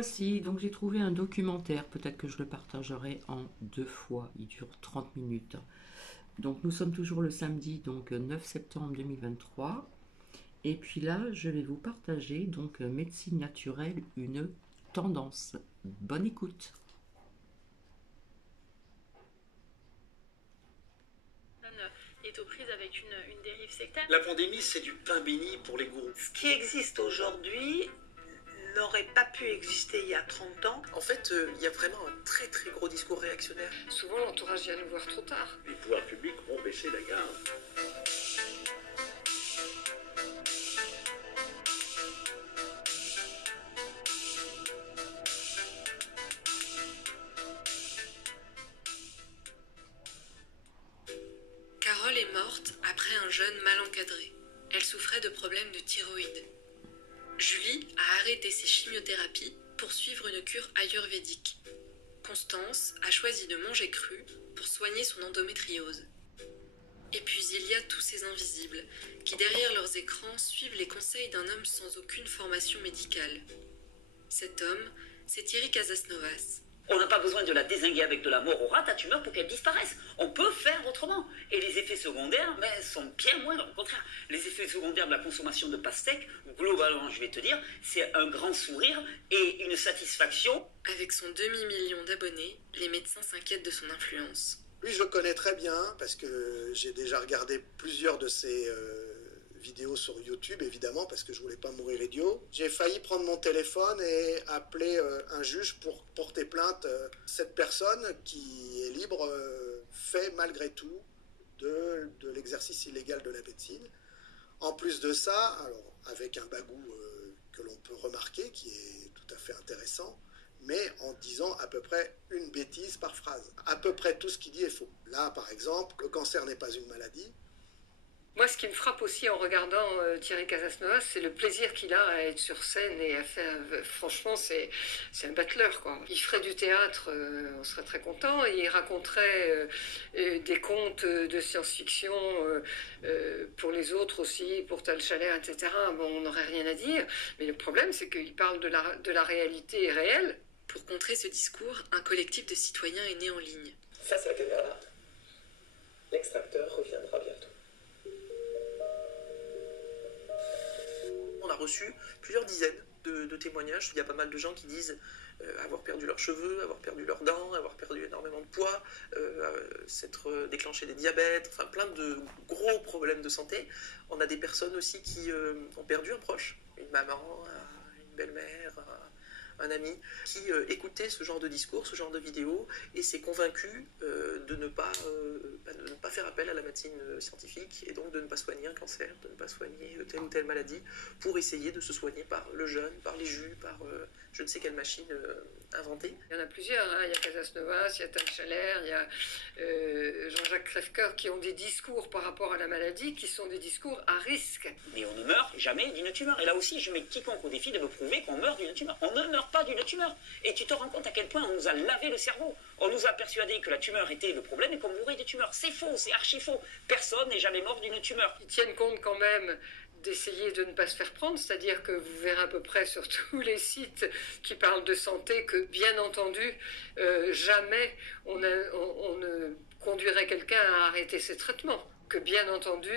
Voici, donc j'ai trouvé un documentaire, peut-être que je le partagerai en deux fois, il dure 30 minutes. Donc nous sommes toujours le samedi, donc 9 septembre 2023. Et puis là, je vais vous partager donc médecine naturelle, une tendance. Bonne écoute. Est aux prises avec une dérive sectaire. La pandémie, c'est du pain béni pour les gourous. Ce qui existe aujourd'hui n'aurait pas pu exister il y a 30 ans. En fait, il y a vraiment un très très gros discours réactionnaire. Souvent, l'entourage vient nous voir trop tard. Les pouvoirs publics ont baissé la garde. Carole est morte après un jeûne mal encadré. Elle souffrait de problèmes de thyroïde. Julie a arrêté ses chimiothérapies pour suivre une cure ayurvédique. Constance a choisi de manger cru pour soigner son endométriose. Et puis il y a tous ces invisibles qui derrière leurs écrans suivent les conseils d'un homme sans aucune formation médicale. Cet homme, c'est Thierry Casasnovas. On n'a pas besoin de la dézinguer avec de la morora, ta tumeur, pour qu'elle disparaisse. On peut faire autrement. Et les effets secondaires sont bien moindres. Au contraire, les effets secondaires de la consommation de pastèques, globalement, je vais te dire, c'est un grand sourire et une satisfaction. Avec son demi-million d'abonnés, les médecins s'inquiètent de son influence. Lui, je le connais très bien parce que j'ai déjà regardé plusieurs de ses vidéos sur YouTube, évidemment, parce que je voulais pas mourir idiot. J'ai failli prendre mon téléphone et appeler un juge pour porter plainte. Cette personne qui est libre fait malgré tout de l'exercice illégal de la médecine. En plus de ça, alors avec un bagou que l'on peut remarquer, qui est tout à fait intéressant, mais en disant à peu près une bêtise par phrase. À peu près tout ce qu'il dit est faux. Là, par exemple, le cancer n'est pas une maladie. Moi, ce qui me frappe aussi en regardant Thierry Casasnovas, c'est le plaisir qu'il a à être sur scène et à faire... franchement, c'est un battleur, quoi. Il ferait du théâtre, on serait très content. Il raconterait des contes de science-fiction pour les autres aussi, pour Tal Chalère, etc. Bon, on n'aurait rien à dire. Mais le problème, c'est qu'il parle de la réalité réelle. Pour contrer ce discours, un collectif de citoyens est né en ligne. Ça, c'est la caméra. L'extracteur reviendra bientôt. On a reçu plusieurs dizaines de témoignages. Il y a pas mal de gens qui disent avoir perdu leurs cheveux, avoir perdu leurs dents, avoir perdu énormément de poids, s'être déclenché des diabètes, enfin plein de gros problèmes de santé. On a des personnes aussi qui ont perdu un proche, une maman, une belle-mère, un ami, qui écoutait ce genre de discours, ce genre de vidéos, et s'est convaincu de ne pas faire appel à la médecine scientifique, et donc de ne pas soigner un cancer, de ne pas soigner telle ou telle maladie, pour essayer de se soigner par le jeûne, par les jus, par je ne sais quelle machine inventée. Il y en a plusieurs, hein. Il y a Casasnovas, il y a Tal Chalère, il y a Jean-Jacques Crèvecoeur qui ont des discours par rapport à la maladie qui sont des discours à risque. Mais on ne meurt jamais d'une tumeur. Et là aussi, je mets quiconque au défi de me prouver qu'on meurt d'une tumeur. On ne meurt pas d'une tumeur. Et tu te rends compte à quel point on nous a lavé le cerveau. On nous a persuadé que la tumeur était le problème et qu'on mourrait de tumeur. C'est faux, c'est archi faux. Personne n'est jamais mort d'une tumeur. Ils tiennent compte quand même d'essayer de ne pas se faire prendre, c'est-à-dire que vous verrez à peu près sur tous les sites qui parlent de santé que, bien entendu, jamais on ne conduirait quelqu'un à arrêter ses traitements. Que bien entendu,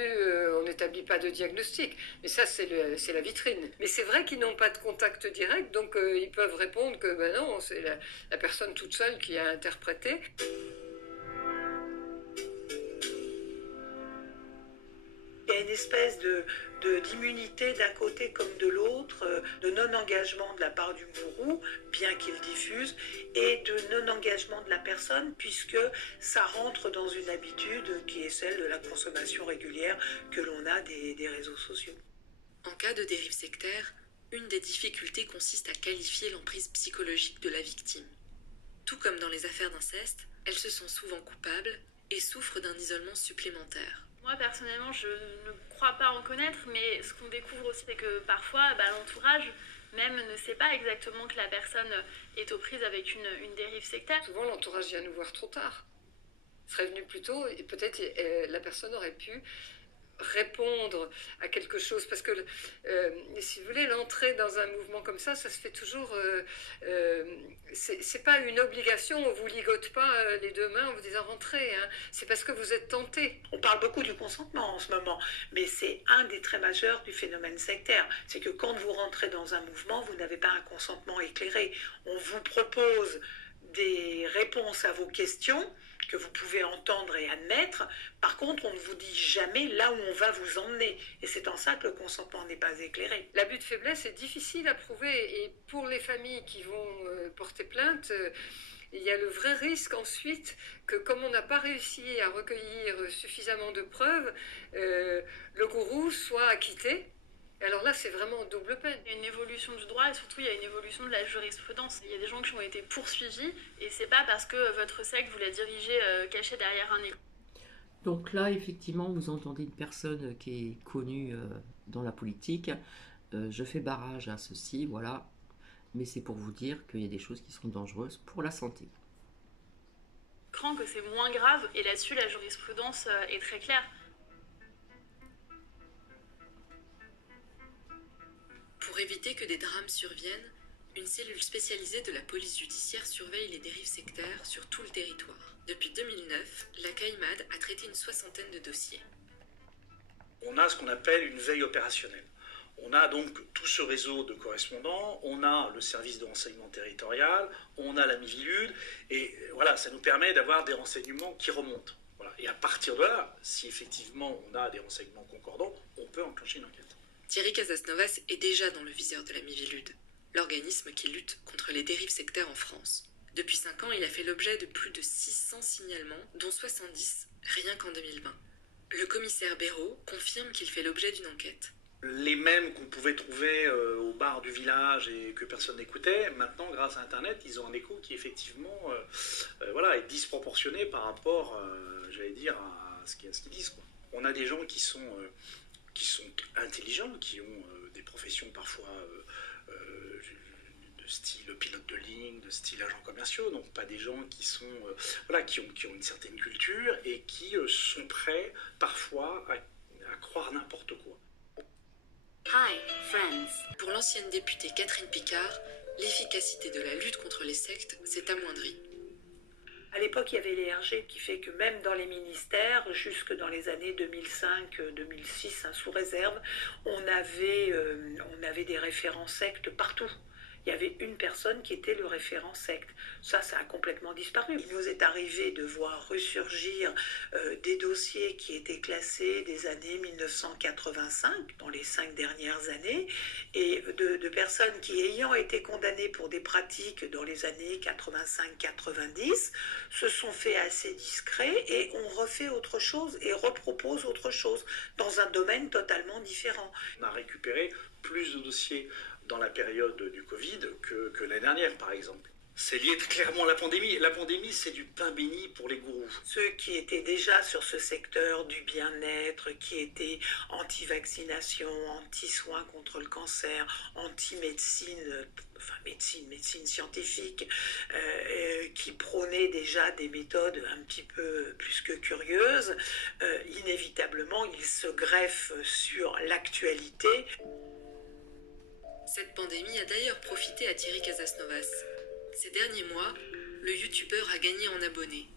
on n'établit pas de diagnostic. Mais ça, c'est la vitrine. Mais c'est vrai qu'ils n'ont pas de contact direct, donc ils peuvent répondre que ben non, c'est la personne toute seule qui a interprété. Il y a une espèce d'immunité d'un côté comme de l'autre, de non-engagement de la part du gourou, bien qu'il diffuse, et de non-engagement de la personne, puisque ça rentre dans une habitude qui est celle de la consommation régulière que l'on a des réseaux sociaux. En cas de dérive sectaire, une des difficultés consiste à qualifier l'emprise psychologique de la victime. Tout comme dans les affaires d'inceste, elles se sentent souvent coupables et souffrent d'un isolement supplémentaire. Moi, personnellement, je ne crois pas en connaître, mais ce qu'on découvre aussi, c'est que parfois, l'entourage même ne sait pas exactement que la personne est aux prises avec une dérive sectaire. Souvent, l'entourage vient nous voir trop tard. Il serait venu plus tôt et peut-être la personne aurait pu répondre à quelque chose, parce que si vous voulez, l'entrée dans un mouvement comme ça se fait toujours, c'est pas une obligation, on vous ligote pas les deux mains en vous disant rentrez, hein. C'est parce que vous êtes tenté. On parle beaucoup du consentement en ce moment, mais c'est un des traits majeurs du phénomène sectaire, c'est que quand vous rentrez dans un mouvement, vous n'avez pas un consentement éclairé. On vous propose des réponses à vos questions que vous pouvez entendre et admettre. Par contre, on ne vous dit jamais là où on va vous emmener. Et c'est en ça que le consentement n'est pas éclairé. L'abus de faiblesse est difficile à prouver. Et pour les familles qui vont porter plainte, il y a le vrai risque ensuite que comme on n'a pas réussi à recueillir suffisamment de preuves, le gourou soit acquitté. Alors là, c'est vraiment double peine. Il y a une évolution du droit et surtout il y a une évolution de la jurisprudence. Il y a des gens qui ont été poursuivis et c'est pas parce que votre secte vous la dirigez caché derrière un écran. Donc là, effectivement, vous entendez une personne qui est connue dans la politique. Je fais barrage à ceci, voilà. Mais c'est pour vous dire qu'il y a des choses qui sont dangereuses pour la santé. Que c'est moins grave et là-dessus la jurisprudence est très claire. Pour éviter que des drames surviennent, une cellule spécialisée de la police judiciaire surveille les dérives sectaires sur tout le territoire. Depuis 2009, la CAIMAD a traité une 60aine de dossiers. On a ce qu'on appelle une veille opérationnelle. On a donc tout ce réseau de correspondants, on a le service de renseignement territorial, on a la Miviludes, et voilà, ça nous permet d'avoir des renseignements qui remontent. Voilà. Et à partir de là, si effectivement on a des renseignements concordants, on peut enclencher une enquête. Thierry Casasnovas est déjà dans le viseur de la Miviludes, l'organisme qui lutte contre les dérives sectaires en France. Depuis 5 ans, il a fait l'objet de plus de 600 signalements, dont 70 rien qu'en 2020. Le commissaire Béraud confirme qu'il fait l'objet d'une enquête. Les mêmes qu'on pouvait trouver au bar du village et que personne n'écoutait, maintenant, grâce à Internet, ils ont un écho qui effectivement est disproportionné par rapport, j'allais dire, à ce qu'ils disent, quoi. On a des gens qui sont intelligents, qui ont des professions parfois de style pilote de ligne, de style agents commerciaux, donc pas des gens qui sont qui ont une certaine culture et qui sont prêts parfois à croire n'importe quoi. Hi, friends. Pour l'ancienne députée Catherine Picard, l'efficacité de la lutte contre les sectes s'est amoindrie. À l'époque, il y avait les RG qui fait que même dans les ministères, jusque dans les années 2005-2006, sous réserve, on avait des référents sectes partout. Il y avait une personne qui était le référent secte. Ça a complètement disparu. Il nous est arrivé de voir ressurgir des dossiers qui étaient classés des années 1985, dans les 5 dernières années, et de personnes qui, ayant été condamnées pour des pratiques dans les années 85-90, se sont fait assez discrets et ont refait autre chose et reproposent autre chose dans un domaine totalement différent. On a récupéré plus de dossiers dans la période du Covid que l'année dernière, par exemple. C'est lié clairement à la pandémie. La pandémie, c'est du pain béni pour les gourous. Ceux qui étaient déjà sur ce secteur du bien-être, qui étaient anti-vaccination, anti-soins contre le cancer, anti-médecine, médecine scientifique, qui prônaient déjà des méthodes un petit peu plus que curieuses, inévitablement, ils se greffent sur l'actualité. Cette pandémie a d'ailleurs profité à Thierry Casasnovas. Ces derniers mois, le youtubeur a gagné en abonnés.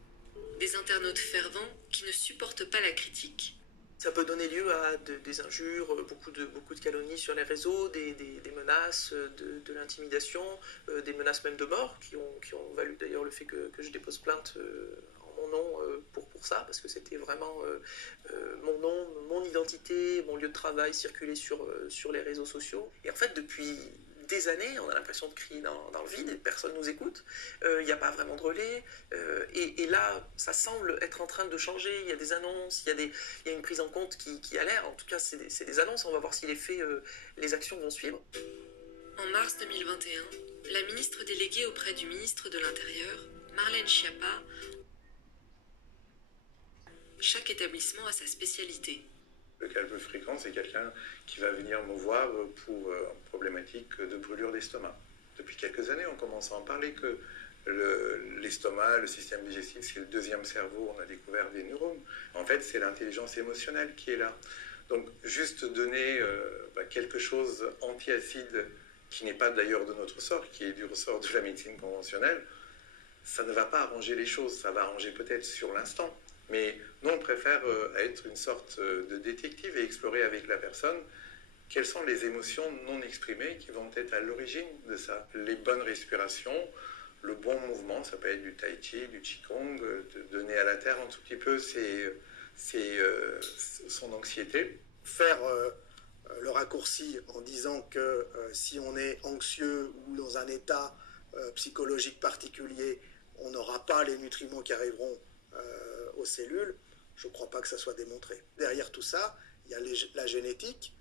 Des internautes fervents qui ne supportent pas la critique. Ça peut donner lieu à des injures, beaucoup de calomnies sur les réseaux, des menaces, de l'intimidation, des menaces même de mort qui ont valu d'ailleurs le fait que je dépose plainte en mon nom pour ça, parce que c'était vraiment mon nom, mon identité, mon lieu de travail circulait sur les réseaux sociaux. Et en fait, depuis des années, on a l'impression de crier dans le vide et personne ne nous écoute. Il n'y a pas vraiment de relais. Et là, ça semble être en train de changer. Il y a des annonces, il y a une prise en compte qui a l'air. En tout cas, c'est des annonces. On va voir si les actions vont suivre. En mars 2021, la ministre déléguée auprès du ministre de l'Intérieur, Marlène Schiappa, chaque établissement a sa spécialité. Le cas le plus fréquent, c'est quelqu'un qui va venir me voir pour une problématique de brûlure d'estomac. Depuis quelques années, on commence à en parler que L'estomac, le système digestif, c'est le deuxième cerveau, on a découvert des neurones. En fait, c'est l'intelligence émotionnelle qui est là. Donc, juste donner quelque chose anti-acide, qui n'est pas d'ailleurs de notre ressort, qui est du ressort de la médecine conventionnelle, ça ne va pas arranger les choses, ça va arranger peut-être sur l'instant. Mais nous, on préfère être une sorte de détective et explorer avec la personne quelles sont les émotions non exprimées qui vont être à l'origine de ça. Les bonnes respirations, le bon mouvement, ça peut être du tai chi, du qigong, de donner à la terre un tout petit peu son anxiété. Faire le raccourci en disant que si on est anxieux ou dans un état psychologique particulier, on n'aura pas les nutriments qui arriveront aux cellules, je ne crois pas que ça soit démontré. Derrière tout ça, il y a la génétique,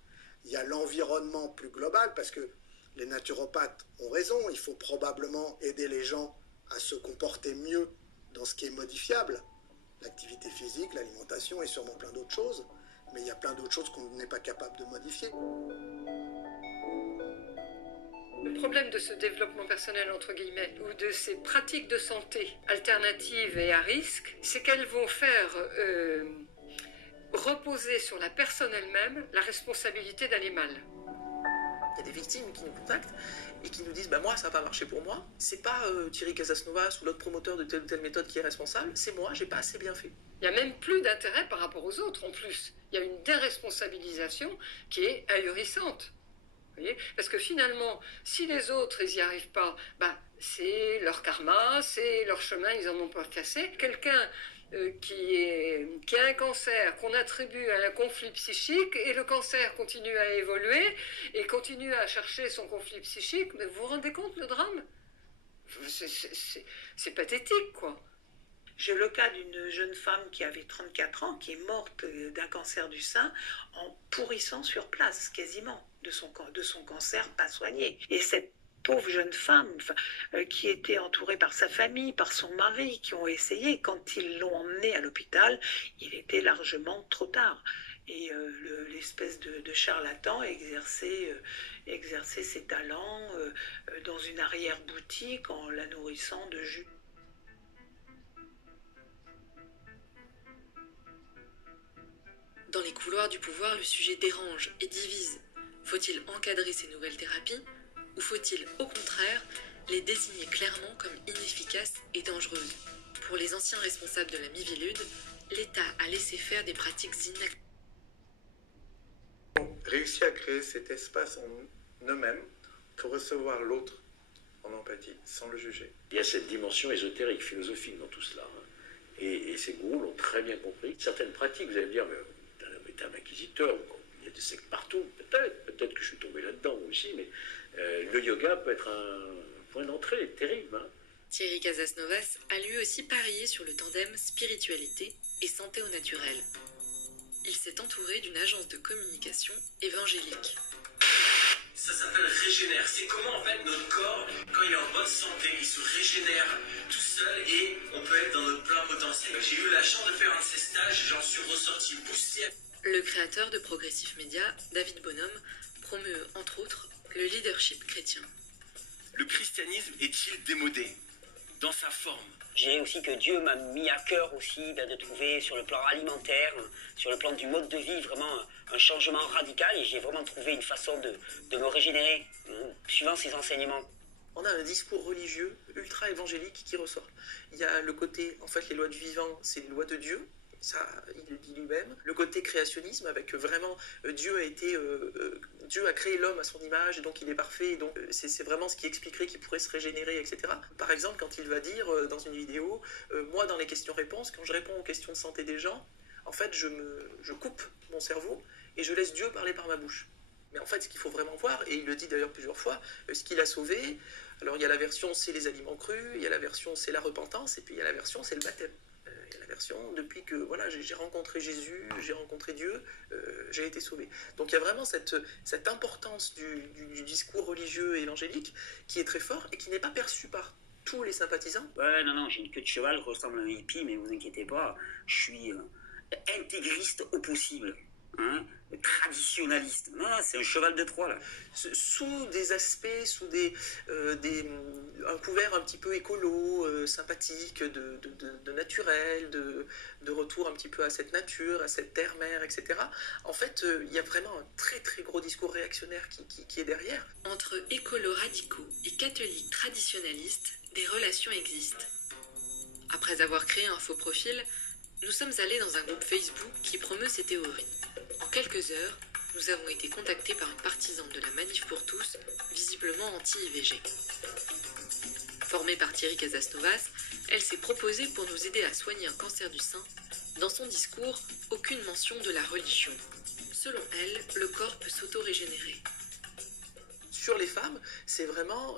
il y a l'environnement plus global, parce que les naturopathes ont raison, il faut probablement aider les gens à se comporter mieux dans ce qui est modifiable, l'activité physique, l'alimentation et sûrement plein d'autres choses, mais il y a plein d'autres choses qu'on n'est pas capable de modifier. Le problème de ce développement personnel, entre guillemets, ou de ces pratiques de santé alternatives et à risque, c'est qu'elles vont faire reposer sur la personne elle-même la responsabilité d'aller mal. Il y a des victimes qui nous contactent et qui nous disent moi ça n'a pas marché pour moi, c'est pas Thierry Casasnovas ou l'autre promoteur de telle ou telle méthode qui est responsable, c'est moi, j'ai pas assez bien fait. Il n'y a même plus d'intérêt par rapport aux autres en plus. Il y a une déresponsabilisation qui est ahurissante. Vous voyez ? Parce que finalement, si les autres ils n'y arrivent pas, c'est leur karma, c'est leur chemin, ils en ont pas cassé. Quelqu'un qui a un cancer, qu'on attribue à un conflit psychique, et le cancer continue à évoluer, et continue à chercher son conflit psychique, mais vous vous rendez compte le drame ? C'est pathétique, quoi. J'ai le cas d'une jeune femme qui avait 34 ans, qui est morte d'un cancer du sein en pourrissant sur place, quasiment, de son cancer pas soigné. Et cette pauvre jeune femme qui était entourée par sa famille, par son mari, qui ont essayé, quand ils l'ont emmenée à l'hôpital, il était largement trop tard. Et l'espèce de charlatan exerçait ses talents dans une arrière-boutique en la nourrissant de jus. Dans les couloirs du pouvoir, le sujet dérange et divise. Faut-il encadrer ces nouvelles thérapies ou faut-il, au contraire, les désigner clairement comme inefficaces et dangereuses ? Pour les anciens responsables de la Miviludes, l'État a laissé faire des pratiques inacceptables. On réussit à créer cet espace en eux-mêmes pour recevoir l'autre en empathie, sans le juger. Il y a cette dimension ésotérique, philosophique dans tout cela. Et ces gourous l'ont très bien compris. Certaines pratiques, vous allez me dire, mais t'es un inquisiteur, il y a des sectes partout, peut-être que je suis tombé là-dedans moi aussi, mais le yoga peut être un point d'entrée terrible. Thierry Casasnovas a lui aussi parié sur le tandem spiritualité et santé au naturel. Il s'est entouré d'une agence de communication évangélique. Ça s'appelle régénère. C'est comment en fait notre corps, quand il est en bonne santé, il se régénère tout seul et on peut être dans notre plein potentiel. J'ai eu la chance de faire un de ces stages, j'en suis ressorti boosté. Le créateur de Progressif Media, David Bonhomme, promeut entre autres le leadership chrétien. Le christianisme est-il démodé dans sa forme? Je dirais aussi que Dieu m'a mis à cœur aussi de trouver sur le plan alimentaire, sur le plan du mode de vie, vraiment un changement radical. Et j'ai vraiment trouvé une façon de me régénérer, suivant ses enseignements. On a un discours religieux ultra évangélique qui ressort. Il y a le côté, en fait, les lois du vivant, c'est les lois de Dieu. Ça, il le dit lui-même. Le côté créationnisme, avec vraiment Dieu a créé l'homme à son image, et donc il est parfait, et donc c'est vraiment ce qui expliquerait qu'il pourrait se régénérer, etc. Par exemple, quand il va dire dans une vidéo, moi dans les questions-réponses, quand je réponds aux questions de santé des gens, en fait je coupe mon cerveau et je laisse Dieu parler par ma bouche. Mais en fait, ce qu'il faut vraiment voir, et il le dit d'ailleurs plusieurs fois, ce qu'il a sauvé, alors il y a la version c'est les aliments crus, il y a la version c'est la repentance, et puis il y a la version c'est le baptême. Il y a la version depuis que voilà, j'ai rencontré Jésus, j'ai rencontré Dieu, j'ai été sauvé. Donc il y a vraiment cette importance du discours religieux et évangélique qui est très fort et qui n'est pas perçu par tous les sympathisants. Ouais, non, j'ai une queue de cheval, je ressemble à un hippie, mais vous inquiétez pas, je suis intégriste au possible. hein, traditionnaliste. Non, c'est un cheval de Troie, là. Sous des aspects, sous un couvert un petit peu écolo, sympathique, de naturel, de retour un petit peu à cette nature, à cette terre-mère, etc. En fait, il y a vraiment un très très gros discours réactionnaire qui est derrière. Entre écolos radicaux et catholiques traditionnalistes, des relations existent. Après avoir créé un faux profil, nous sommes allés dans un groupe Facebook qui promeut ces théories. En quelques heures, nous avons été contactés par une partisane de la Manif pour tous, visiblement anti-IVG. Formée par Thierry Casasnovas, elle s'est proposée pour nous aider à soigner un cancer du sein. Dans son discours, aucune mention de la religion. Selon elle, le corps peut s'auto-régénérer. Sur les femmes, c'est vraiment,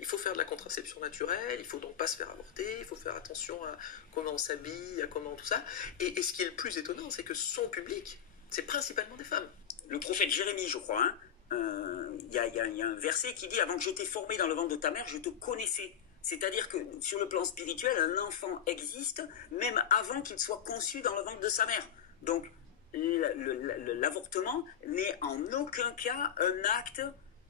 il faut faire de la contraception naturelle, il faut donc pas se faire avorter, il faut faire attention à comment on s'habille, à comment tout ça. Et ce qui est le plus étonnant, c'est que son public, c'est principalement des femmes. Le prophète Jérémie, je crois, il y a un verset qui dit « Avant que je t'ai formé dans le ventre de ta mère, je te connaissais ». C'est-à-dire que sur le plan spirituel, un enfant existe même avant qu'il soit conçu dans le ventre de sa mère. Donc l'avortement n'est en aucun cas un acte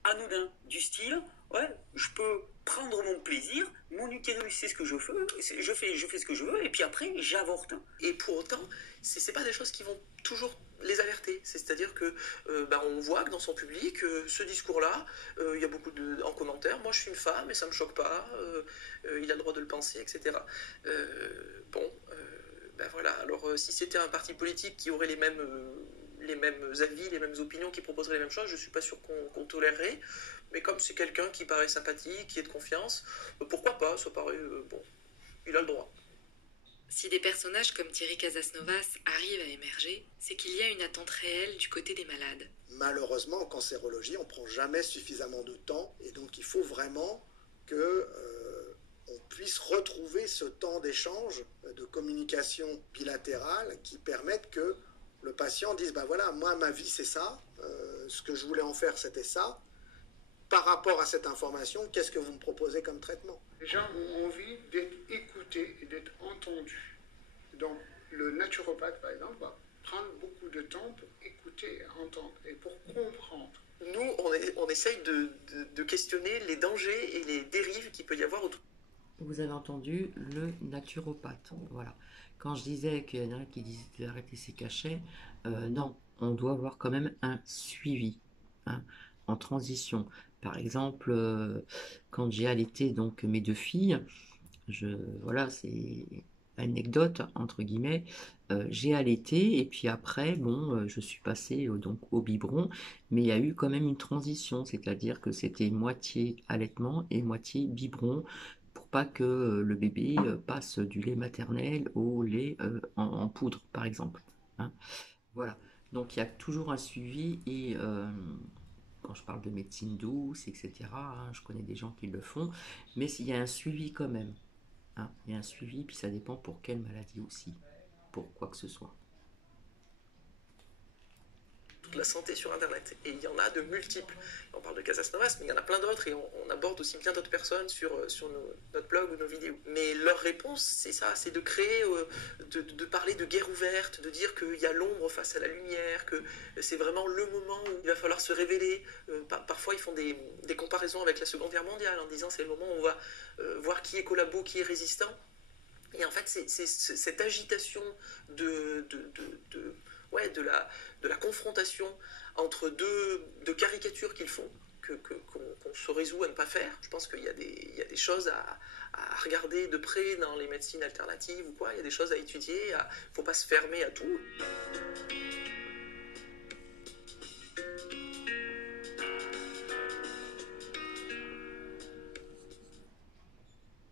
anodin, du style, ouais, je peux prendre mon plaisir, mon utérus c'est ce que je veux, je fais ce que je veux, et puis après j'avorte. Et pour autant, c'est pas des choses qui vont toujours les alerter. C'est-à-dire que on voit que dans son public, ce discours-là, il y a beaucoup en commentaire, moi je suis une femme et ça me choque pas, il a le droit de le penser, etc. Voilà, alors si c'était un parti politique qui aurait les mêmes avis, les mêmes opinions, qui proposeraient les mêmes choses, je ne suis pas sûr qu'on tolérerait. Mais comme c'est quelqu'un qui paraît sympathique, qui est de confiance, pourquoi pas, ça paraît, il a le droit. Si des personnages comme Thierry Casasnovas arrivent à émerger, c'est qu'il y a une attente réelle du côté des malades. Malheureusement, en cancérologie, on ne prend jamais suffisamment de temps, et donc il faut vraiment que on puisse retrouver ce temps d'échange, de communication bilatérale qui permette que le patient dise, voilà, moi ma vie c'est ça, ce que je voulais en faire c'était ça, par rapport à cette information, qu'est-ce que vous me proposez comme traitement? Les gens ont envie d'être écoutés et d'être entendus. Donc le naturopathe par exemple va prendre beaucoup de temps pour écouter et entendre, et pour comprendre. Nous, on essaye de questionner les dangers et les dérives qu'il peut y avoir autour. Vous avez entendu le naturopathe, voilà. Quand je disais qu'il y en a qui disaient d'arrêter ses cachets, non, on doit avoir quand même un suivi, hein, en transition. Par exemple, quand j'ai allaité donc mes 2 filles, voilà, c'est anecdote entre guillemets, j'ai allaité et puis après, je suis passée donc au biberon, mais il y a eu quand même une transition, c'est-à-dire que c'était moitié allaitement et moitié biberon, pour pas que le bébé passe du lait maternel au lait en poudre, par exemple. Hein. Voilà. Donc il y a toujours un suivi et quand je parle de médecine douce, etc., hein, je connais des gens qui le font, mais il y a un suivi quand même. Hein. Il y a un suivi, puis ça dépend pour quelle maladie aussi, pour quoi que ce soit. La santé sur Internet, et il y en a de multiples. On parle de Casasnovas, mais il y en a plein d'autres, et on aborde aussi bien d'autres personnes sur notre blog ou nos vidéos. Mais leur réponse, c'est ça, c'est de créer, de parler de guerre ouverte, de dire qu'il y a l'ombre face à la lumière, que c'est vraiment le moment où il va falloir se révéler. Parfois, ils font des comparaisons avec la Seconde Guerre mondiale, en disant c'est le moment où on va voir qui est collabo, qui est résistant. Et en fait, c'est cette agitation de la confrontation entre deux caricatures qu'ils font, qu'on se résout à ne pas faire. Je pense qu'il y a des choses à regarder de près dans les médecines alternatives ou quoi. Il y a des choses à étudier. Il ne faut pas se fermer à tout.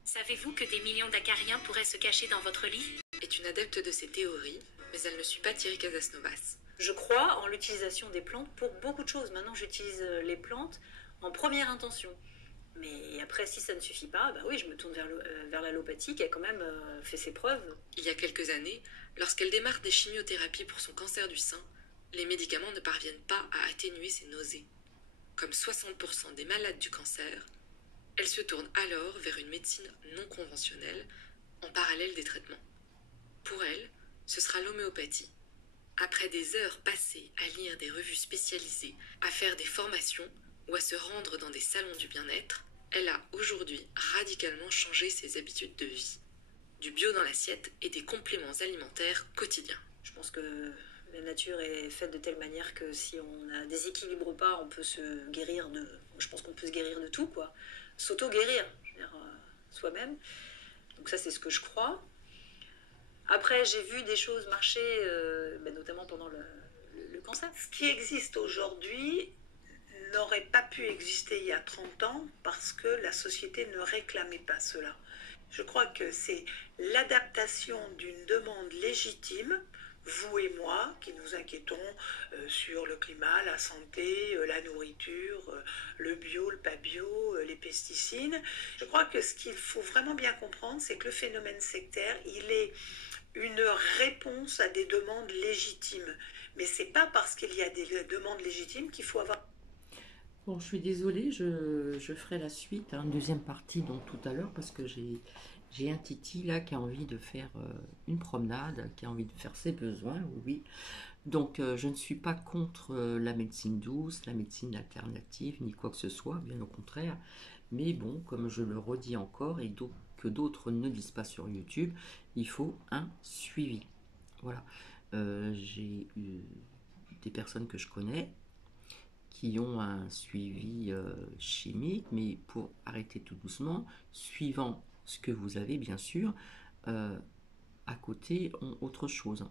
Savez-vous que des millions d'acariens pourraient se cacher dans votre lit? Est une adepte de ces théories, mais elle ne suit pas Thierry Casasnovas. Je crois en l'utilisation des plantes pour beaucoup de choses. Maintenant, j'utilise les plantes en première intention. Mais après, si ça ne suffit pas, oui, je me tourne vers l'allopathie qui a quand même fait ses preuves. Il y a quelques années, lorsqu'elle démarre des chimiothérapies pour son cancer du sein, les médicaments ne parviennent pas à atténuer ses nausées. Comme 60% des malades du cancer, elle se tourne alors vers une médecine non conventionnelle en parallèle des traitements. Pour elle, ce sera l'homéopathie. Après des heures passées à lire des revues spécialisées, à faire des formations ou à se rendre dans des salons du bien-être, elle a aujourd'hui radicalement changé ses habitudes de vie. Du bio dans l'assiette et des compléments alimentaires quotidiens. Je pense que la nature est faite de telle manière que si on ne déséquilibre pas, on peut se guérir de... Je pense qu'on peut se guérir de tout, quoi. S'auto-guérir, je veux dire, soi-même. Donc ça, c'est ce que je crois. Après, j'ai vu des choses marcher, notamment pendant le cancer. Ce qui existe aujourd'hui n'aurait pas pu exister il y a 30 ans parce que la société ne réclamait pas cela. Je crois que c'est l'adaptation d'une demande légitime, vous et moi, qui nous inquiétons sur le climat, la santé, la nourriture, le bio, le pas bio, les pesticides. Je crois que ce qu'il faut vraiment bien comprendre, c'est que le phénomène sectaire, il est une réponse à des demandes légitimes. Mais c'est pas parce qu'il y a des demandes légitimes qu'il faut avoir... Bon, je suis désolée, je ferai la suite, une deuxième partie donc tout à l'heure, parce que j'ai un titi là qui a envie de faire une promenade, qui a envie de faire ses besoins, oui. Donc je ne suis pas contre la médecine douce, la médecine alternative, ni quoi que ce soit, bien au contraire. Mais bon, comme je le redis encore, et que d'autres ne disent pas sur YouTube, il faut un suivi. Voilà. J'ai eu des personnes que je connais qui ont un suivi chimique, mais pour arrêter tout doucement, suivant ce que vous avez bien sûr, à côté autre chose,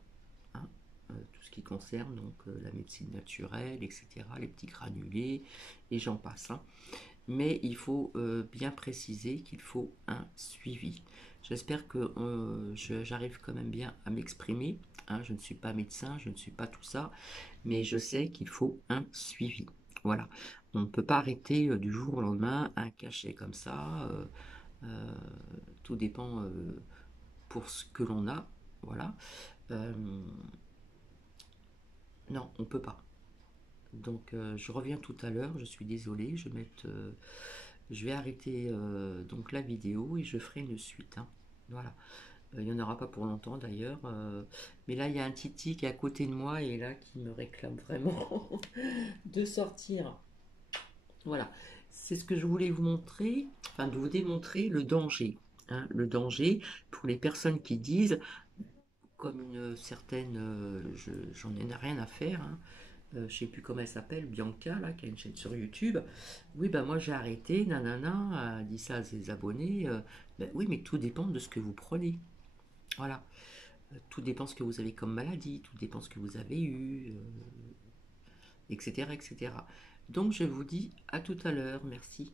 hein, tout ce qui concerne donc la médecine naturelle, etc., les petits granulés, et j'en passe. Hein. Mais il faut bien préciser qu'il faut un suivi. J'espère que j'arrive quand même bien à m'exprimer. Hein, je ne suis pas médecin, je ne suis pas tout ça, mais je sais qu'il faut un suivi. Voilà, on ne peut pas arrêter du jour au lendemain un cachet comme ça. Tout dépend pour ce que l'on a. Voilà. Non, on ne peut pas. Donc je reviens tout à l'heure, je suis désolée, je vais arrêter donc la vidéo et je ferai une suite. Hein. Voilà. Il n'y en aura pas pour longtemps d'ailleurs. Mais là, il y a un titi qui est à côté de moi et là qui me réclame vraiment de sortir. Voilà. C'est ce que je voulais vous montrer, enfin de vous démontrer le danger. Hein, le danger pour les personnes qui disent, comme une certaine, j'en ai rien à faire, hein, je ne sais plus comment elle s'appelle, Bianca, là, qui a une chaîne sur YouTube. Oui, ben moi j'ai arrêté, nanana, a dit ça à ses abonnés. Ben oui, mais tout dépend de ce que vous prenez. Voilà. Tout dépend de ce que vous avez comme maladie, tout dépend de ce que vous avez eu, etc., etc. Donc je vous dis à tout à l'heure, merci.